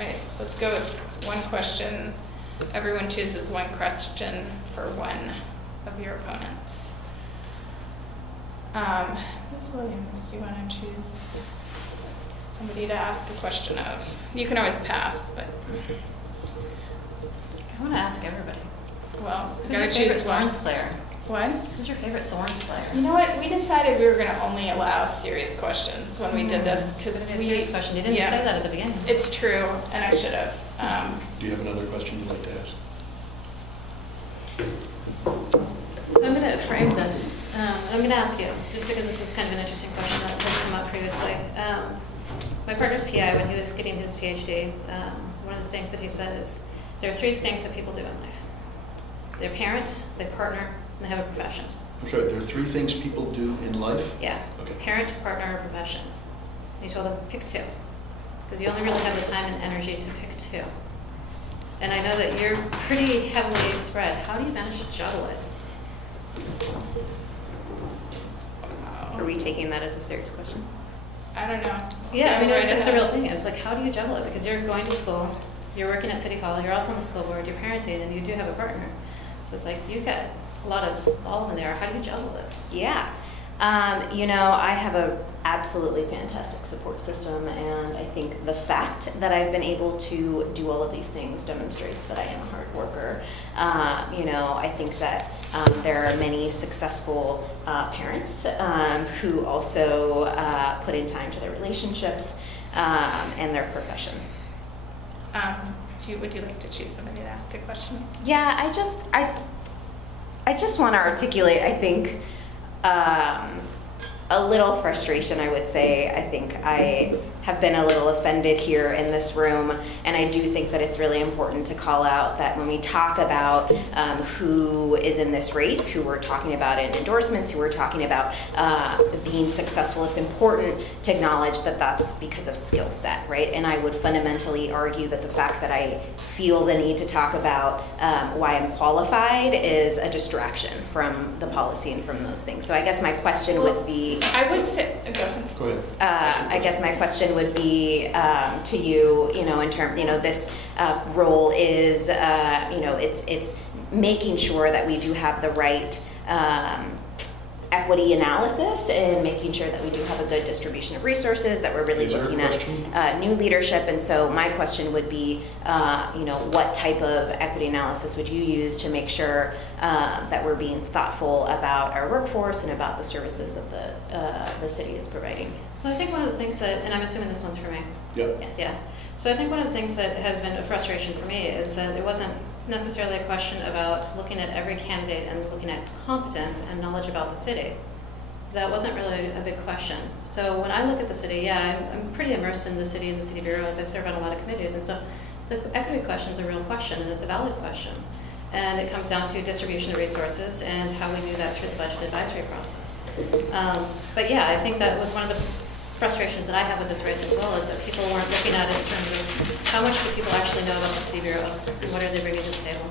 right, let's go with one question. Everyone chooses one question for one of your opponents. Ms. Williams, do you want to choose somebody to ask a question of? You can always pass, but I want to ask everybody. Well, who's your favorite Thorns player? What? Who's your favorite Thorns player? You know what? We decided we were going to only allow serious questions when we did this because it's a serious question. You didn't say that at the beginning. It's true, and I should have. Do you have another question you'd like to ask? So I'm going to frame this. I'm going to ask you, just because this is kind of an interesting question that hasn't come up previously. My partner's PI, when he was getting his PhD, one of the things that he said is there are 3 things that people do in life. They're parent, they partner, and they have a profession. I'm sorry, there are 3 things people do in life? Yeah. Okay. Parent, partner, or profession. And he told them, pick 2. Because you only really have the time and energy to pick 2. And I know that you're pretty heavily spread. How do you manage to juggle it? Are we taking that as a serious question? I don't know. Yeah, I mean, it's a real thing. It's like, how do you juggle it? Because you're going to school, you're working at City Hall, you're also on the school board, you're parenting, and you do have a partner. So it's like, you've got a lot of balls in there. How do you juggle this? Yeah. You know, I have a absolutely fantastic support system, and I think the fact that I've been able to do all of these things demonstrates that I am a hard worker. You know, I think that there are many successful parents who also put in time to their relationships and their profession. Would you like to choose somebody to ask a question? Yeah, I just want to articulate, I think, a little frustration, I would say. I think I have been a little offended here in this room, and I do think that it's really important to call out that when we talk about who is in this race, who we're talking about in endorsements, who we're talking about being successful, it's important to acknowledge that that's because of skill set, right? And I would fundamentally argue that the fact that I feel the need to talk about why I'm qualified is a distraction from the policy and from those things. So I guess my question would be... I would say... Go ahead. I guess my question would be to you, you know, in terms, you know, this role is, you know, it's making sure that we do have the right equity analysis and making sure that we do have a good distribution of resources, that we're really looking at new leadership. And so my question would be, you know, what type of equity analysis would you use to make sure that we're being thoughtful about our workforce and about the services that the city is providing? Well, I think one of the things that, and I'm assuming this one's for me. Yep. Yes. Yeah. So I think one of the things that has been a frustration for me is that it wasn't necessarily a question about looking at every candidate and looking at competence and knowledge about the city. That wasn't really a big question. So when I look at the city, yeah, I'm pretty immersed in the city and the city bureaus. I serve on a lot of committees, and so the equity question is a real question, and it's a valid question. And it comes down to distribution of resources and how we do that through the budget advisory process. But yeah, I think that was one of the frustrations that I have with this race as well, is that people weren't looking at it in terms of how much do people actually know about the city bureaus and what are they bringing to the table.